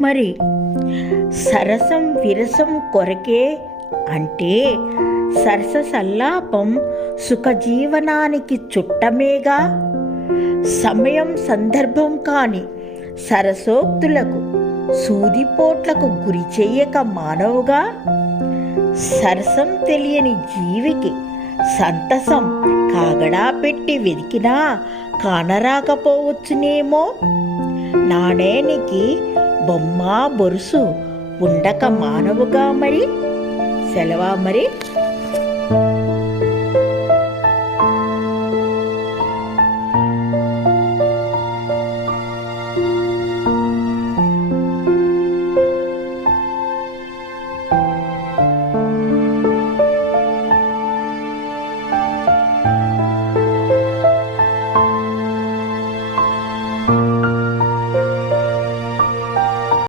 మరి సరసం విరసం కొరకే అంటే సరస సల్లాపం సుఖజీవనానికి చుట్టమేగా. సమయం సందర్భం కాని సరసోక్తులకు సూదిపోట్లకు గురి చేయక మానవుగా. సరసం తెలియని జీవికి సంతసం కాగడా పెట్టి వెతికినా కానరాకపోవచ్చునేమో. నాణేనికి బొమ్మ బొరుసు ఉండక మానవుగా మరి సెలవా మరి?